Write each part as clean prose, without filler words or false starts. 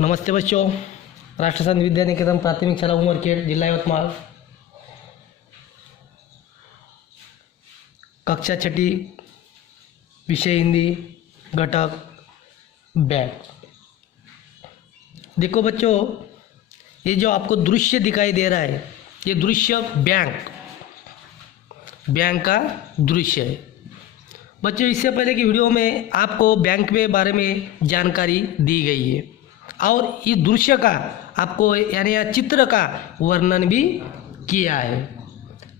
नमस्ते बच्चों, राष्ट्रसंत विद्या निकेतन प्राथमिक शाला उमरखेड, जिला यवतमाळ, कक्षा छठी, विषय हिंदी, घटक बैंक। देखो बच्चों, ये जो आपको दृश्य दिखाई दे रहा है, ये दृश्य बैंक का दृश्य है। बच्चों, इससे पहले की वीडियो में आपको बैंक के बारे में जानकारी दी गई है और इस दृश्य का आपको यानी या चित्र का वर्णन भी किया है।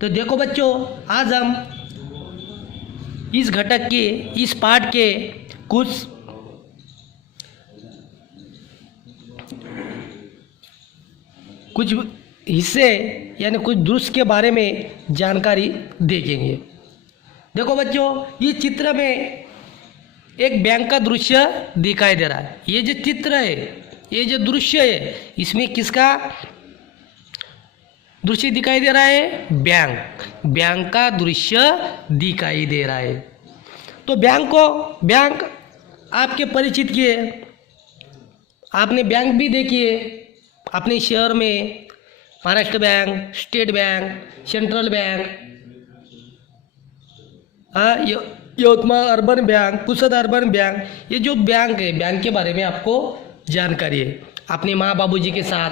तो देखो बच्चों, आज हम इस घटक के इस पाठ के कुछ हिस्से यानी कुछ दृश्य के बारे में जानकारी देखेंगे। देखो बच्चों, ये चित्र में एक बैंक का दृश्य दिखाई दे रहा है। ये जो चित्र है, ये जो दृश्य है, इसमें किसका दृश्य दिखाई दे रहा है? बैंक का दृश्य दिखाई दे रहा है। तो बैंक आपके परिचित किए, आपने बैंक भी देखिए अपने शहर में, Maharashtra bank, state bank, central bank, Yavatmal urban bank, Pusad urban bank, ये जो बैंक है, बैंक के बारे में आपको जानकारी है। अपने माँ बाबूजी के साथ,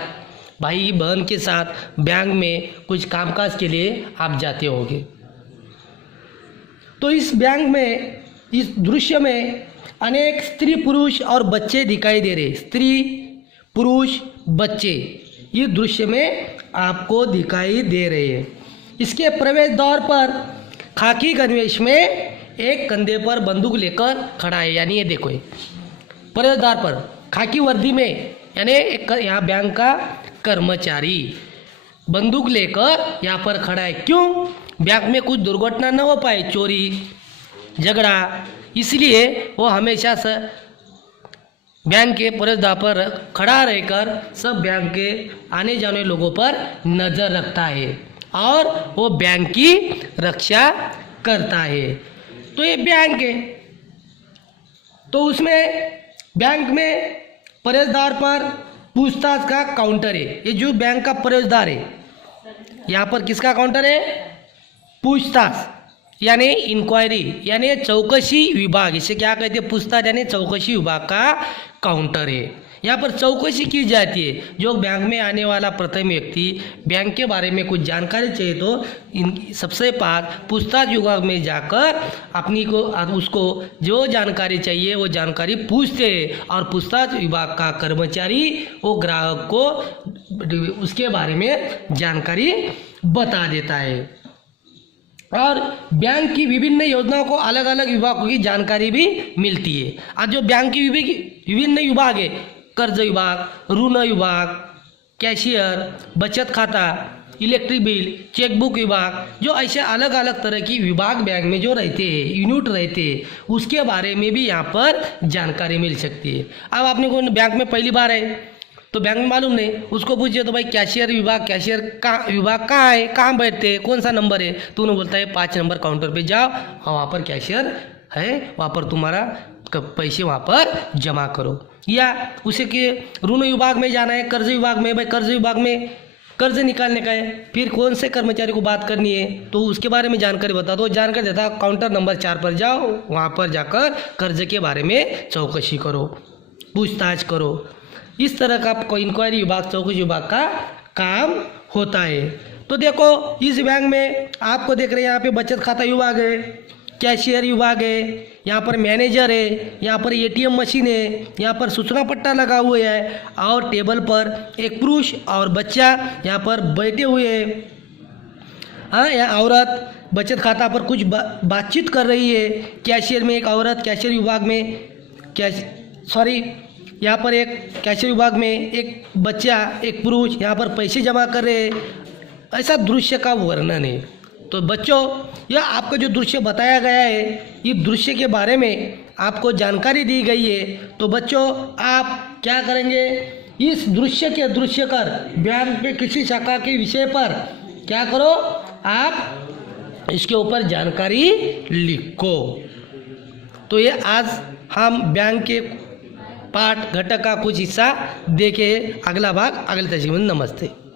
भाई बहन के साथ बैंक में कुछ कामकाज के लिए आप जाते होंगे। तो इस बैंक में, इस दृश्य में अनेक स्त्री पुरुष और बच्चे दिखाई दे रहे। स्त्री पुरुष बच्चे ये दृश्य में आपको दिखाई दे रहे हैं। इसके प्रवेश द्वार पर खाकी गणवेश में एक कंधे पर बंदूक लेकर खड़ा है। यानी ये देखो, प्रवेश द्वार पर खाकी वर्दी में यानी एक यहाँ बैंक का कर्मचारी बंदूक लेकर यहाँ पर खड़ा है। क्यों? बैंक में कुछ दुर्घटना न हो पाए, चोरी झगड़ा, इसलिए वो हमेशा से बैंक के प्रवेश द्वार पर खड़ा रहकर सब बैंक के आने जाने लोगों पर नज़र रखता है और वो बैंक की रक्षा करता है। तो ये बैंक है। तो उसमें बैंक में प्रवेश द्वार पर पूछताछ का काउंटर है। ये जो बैंक का प्रवेश द्वार है, यहाँ पर किसका काउंटर है? पूछताछ यानी इंक्वायरी यानी चौकसी विभाग, इसे क्या कहते हैं? पूछताछ यानी चौकसी विभाग का काउंटर है। यहाँ पर चौकसी की जाती है। जो बैंक में आने वाला प्रथम व्यक्ति बैंक के बारे में कुछ जानकारी चाहिए तो सबसे पास पूछताछ विभाग में जाकर अपनी को उसको जो जानकारी चाहिए वो जानकारी पूछते हैं और पूछताछ विभाग का कर्मचारी वो ग्राहक को उसके बारे में जानकारी बता देता है। और बैंक की विभिन्न योजनाओं को अलग अलग विभागों की जानकारी भी मिलती है। आज जो बैंक की विभिन्न विभाग है, कर्ज विभाग, ऋण विभाग, कैशियर, बचत खाता, इलेक्ट्रिक बिल, चेकबुक विभाग, जो ऐसे अलग अलग तरह की विभाग बैंक में जो रहते हैं, यूनिट रहते हैं, उसके बारे में भी यहाँ पर जानकारी मिल सकती है। अब आपने को बैंक में पहली बार है तो बैंक में मालूम नहीं, उसको पूछिए तो भाई कैशियर विभाग, कैशियर का विभाग कहाँ है, कहाँ बैठते हैं, कौन सा नंबर है, तो उन्हें बोलता है 5 नंबर काउंटर पे जाओ, वहाँ पर कैशियर है, वहाँ पर तुम्हारा पैसे वहाँ पर जमा करो। या उसे कि ऋण विभाग में जाना है, कर्ज विभाग में, भाई कर्ज विभाग में कर्ज निकालने का है, फिर कौन से कर्मचारी को बात करनी है तो उसके बारे में जानकारी बता दो। जानकारी देता काउंटर नंबर 4 पर जाओ, वहाँ पर जाकर कर्ज के बारे में चौकसी करो, पूछताछ करो। इस तरह का आपको इंक्वायरी विभाग, चौकसी विभाग का काम होता है। तो देखो, इस बैंक में आपको देख रहे हैं यहाँ पे बचत खाता विभाग है, कैशियर विभाग है, यहाँ पर मैनेजर है, यहाँ पर एटीएम मशीन है, यहाँ पर सूचना पट्टा लगा हुआ है और टेबल पर एक पुरुष और बच्चा यहाँ पर बैठे हुए हैं। हाँ, यहाँ औरत बचत खाता पर कुछ बातचीत कर रही है। कैशियर में एक औरत, कैशियर विभाग में यहाँ पर एक कैशियर विभाग में एक बच्चा, एक पुरुष यहाँ पर पैसे जमा कर रहे हैं। ऐसा दृश्य का वर्णन है। तो बच्चों, यह आपको जो दृश्य बताया गया है, ये दृश्य के बारे में आपको जानकारी दी गई है। तो बच्चों, आप क्या करेंगे? इस दृश्य कर बैंक पे किसी शाखा के विषय पर क्या करो, आप इसके ऊपर जानकारी लिखो। तो ये आज हम बैंक के पाठ घटक का कुछ हिस्सा देखे अगला भाग अगले तरीके में। नमस्ते।